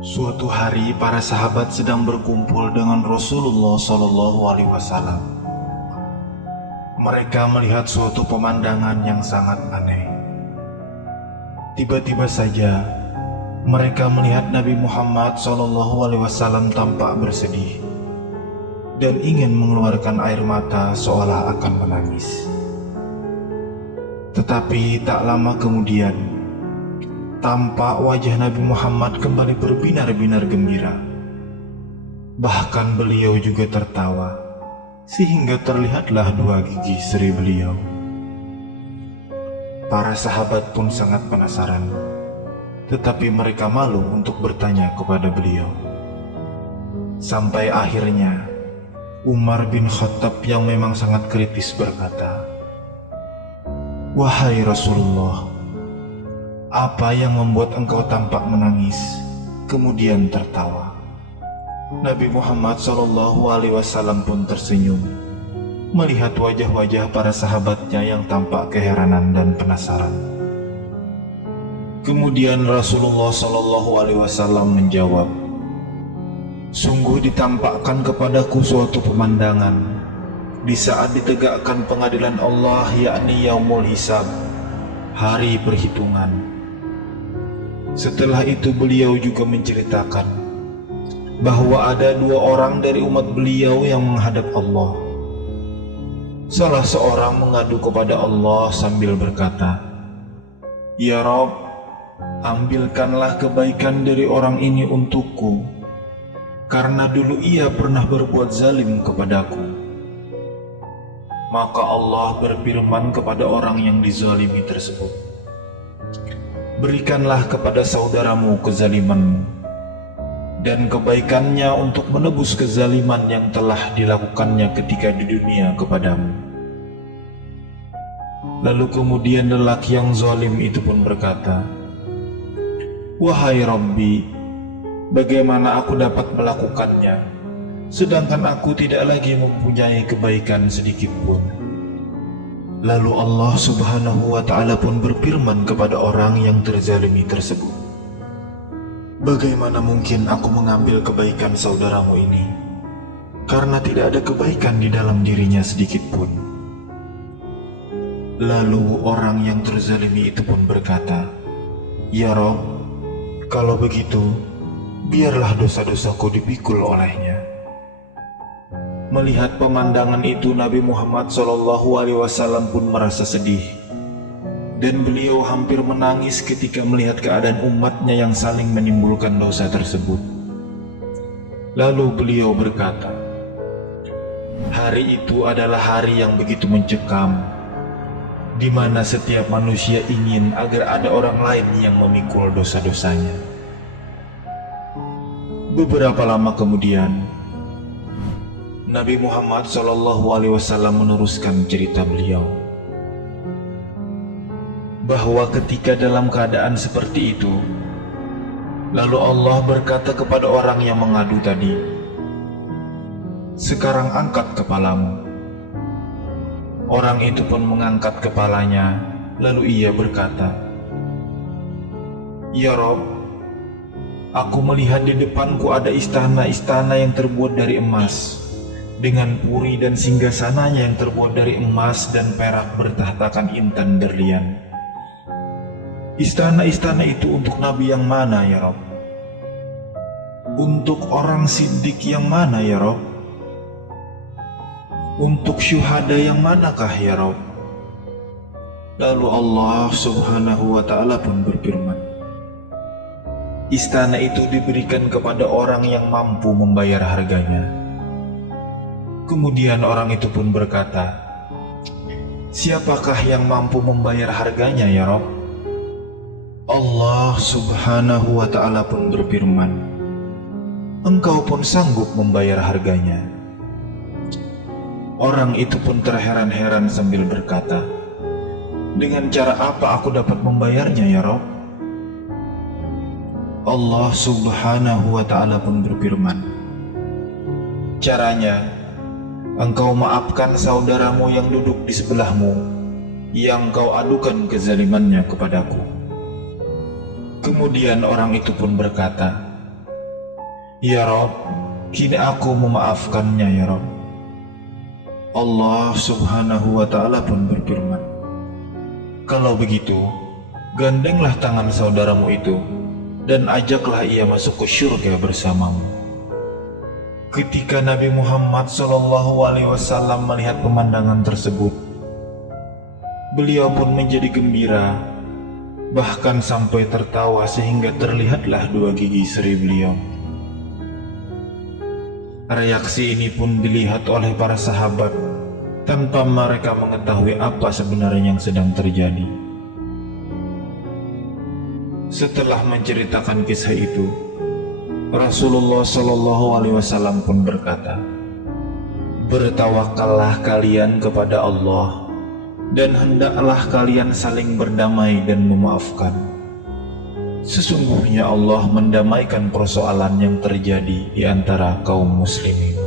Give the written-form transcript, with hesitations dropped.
Suatu hari para sahabat sedang berkumpul dengan Rasulullah SAW. Mereka melihat suatu pemandangan yang sangat aneh. Tiba-tiba saja mereka melihat Nabi Muhammad SAW tampak bersedih dan ingin mengeluarkan air mata seolah akan menangis. Tetapi tak lama kemudian, tampak wajah Nabi Muhammad kembali berbinar-binar gembira. Bahkan beliau juga tertawa, sehingga terlihatlah dua gigi seri beliau. Para sahabat pun sangat penasaran, tetapi mereka malu untuk bertanya kepada beliau. Sampai akhirnya Umar bin Khattab yang memang sangat kritis berkata, "Wahai Rasulullah, apa yang membuat engkau tampak menangis, kemudian tertawa?" Nabi Muhammad SAW pun tersenyum, melihat wajah-wajah para sahabatnya yang tampak keheranan dan penasaran. Kemudian Rasulullah SAW menjawab, "Sungguh ditampakkan kepadaku suatu pemandangan di saat ditegakkan pengadilan Allah, yakni Yaumul Hisab, hari perhitungan." Setelah itu beliau juga menceritakan bahwa ada dua orang dari umat beliau yang menghadap Allah. Salah seorang mengadu kepada Allah sambil berkata, "Ya Rabb, ambilkanlah kebaikan dari orang ini untukku, karena dulu ia pernah berbuat zalim kepadaku." Maka Allah berfirman kepada orang yang dizalimi tersebut, "Berikanlah kepada saudaramu kezalimanmu dan kebaikannya untuk menebus kezaliman yang telah dilakukannya ketika di dunia kepadamu." Lalu kemudian lelaki yang zalim itu pun berkata, "Wahai Rabbi, bagaimana aku dapat melakukannya, sedangkan aku tidak lagi mempunyai kebaikan sedikit pun?" Lalu Allah Subhanahu wa Ta'ala pun berfirman kepada orang yang terzalimi tersebut, "Bagaimana mungkin aku mengambil kebaikan saudaramu ini, karena tidak ada kebaikan di dalam dirinya sedikit pun." Lalu orang yang terzalimi itu pun berkata, "Ya Rabb, kalau begitu, biarlah dosa-dosaku dipikul olehnya." Melihat pemandangan itu, Nabi Muhammad SAW pun merasa sedih, dan beliau hampir menangis ketika melihat keadaan umatnya yang saling menimbulkan dosa tersebut. Lalu beliau berkata, "Hari itu adalah hari yang begitu mencekam, di mana setiap manusia ingin agar ada orang lain yang memikul dosa-dosanya." Beberapa lama kemudian, Nabi Muhammad SAW meneruskan cerita beliau, bahwa ketika dalam keadaan seperti itu, lalu Allah berkata kepada orang yang mengadu tadi, "Sekarang angkat kepalamu." Orang itu pun mengangkat kepalanya, lalu ia berkata, "Ya Rabb, aku melihat di depanku ada istana-istana yang terbuat dari emas, dengan puri dan singgasananya yang terbuat dari emas dan perak bertahtakan intan berlian. Istana-istana itu untuk Nabi yang mana, ya Rabb? Untuk orang siddiq yang mana, ya Rabb? Untuk syuhada yang manakah, ya Rabb?" Lalu Allah Subhanahu wa Ta'ala pun berfirman, "Istana itu diberikan kepada orang yang mampu membayar harganya." Kemudian orang itu pun berkata, "Siapakah yang mampu membayar harganya, ya Rabb?" Allah Subhanahu wa Ta'ala pun berfirman, "Engkau pun sanggup membayar harganya." Orang itu pun terheran-heran sambil berkata, "Dengan cara apa aku dapat membayarnya, ya Rabb?" Allah Subhanahu wa Ta'ala pun berfirman, "Caranya, engkau maafkan saudaramu yang duduk di sebelahmu, yang kau adukan kezalimannya kepadaku." Kemudian orang itu pun berkata, Ya Rob, kini aku memaafkannya ya Rob. Allah subhanahu wa ta'ala pun berfirman, kalau begitu, gandenglah tangan saudaramu itu dan ajaklah ia masuk ke syurga bersamamu. Ketika Nabi Muhammad SAW melihat pemandangan tersebut, beliau pun menjadi gembira, bahkan sampai tertawa sehingga terlihatlah dua gigi seri beliau. Reaksi ini pun dilihat oleh para sahabat tanpa mereka mengetahui apa sebenarnya yang sedang terjadi. Setelah menceritakan kisah itu, Rasulullah SAW pun berkata, bertawakallah kalian kepada Allah dan hendaklah kalian saling berdamai dan memaafkan. Sesungguhnya Allah mendamaikan persoalan yang terjadi di antara kaum muslimin.